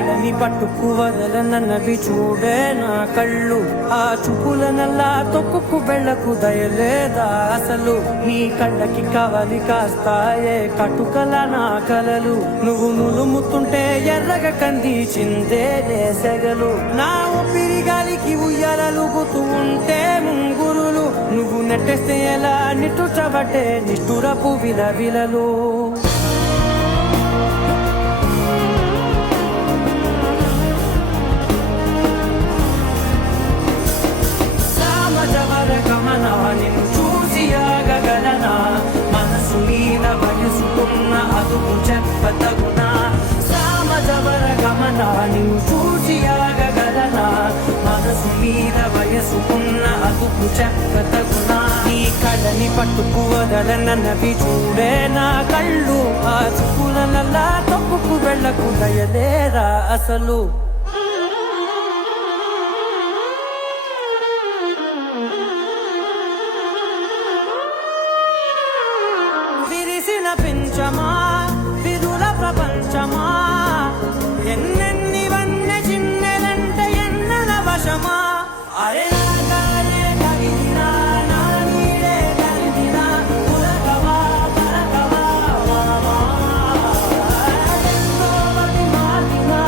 కళ్ళని పట్టుకు వదలనన్నవి చూడే నా కళ్ళు. ఆ చూపులనల్లా తొక్కుకు వెళ్ళకు దయలేదా అసలు. నీ కళ్ళకి కవలి కాస్తాయే కటుకల నా కలలు. నువ్వు నులుముతుంటే ఎర్రగా కంది చిందే సెగలు. నా ఊపిరి గాలికి ఉయ్యాలలుగుతూ ఉంటే ముంగురులు. నువ్వు నెట్టేస్తే ఎలా నిట్టుచబట్టే నిష్ఠురపు విలవిలలు. నిన్ను చూసి ఆగగలనా, మనసు మీద వయసుకున్న అదుపు చెప్పతగునా. సామజవర గమన నిన్ను చూసి ఆగగలనా, మనసు మీద వయసుకున్న అదుపు చెప్పతగునా. నీ కళ్ళని పట్టుకు వదలనన్నవి చూడే నా కళ్ళు. ఆ చూపులనల్లా తప్పుకు వెళ్ళకు దయలేరా అసలు. విరిసిన పించమా విరుల ప్రపంచమా, ఎన్నెన్ని వన్య చిన్నెలంటే ఎన్నెల వశమా. అరే నాగాలే కరిగినా నా నీడే కరిగినా ఉరకవా పరకవా మామా. ఎంతో మతి మాటినా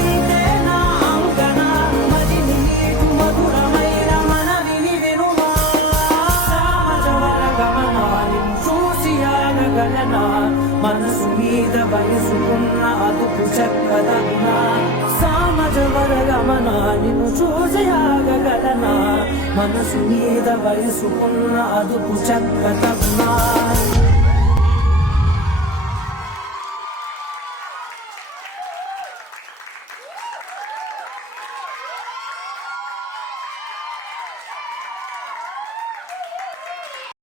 ఇంతే నా అంకన, మదిని నీకు మధురమైన మనవిని వినుమా. సామజవర గమనా నిన్ను చూసి ఆగగలనా, మనసు మీద వయసుకున్న అదుపు చెప్పదగునా. సామజవర గమనా నిన్ను చూసి ఆగగలనా, మనసు మీద వయసుకున్న అదుపు చెప్పదగునా.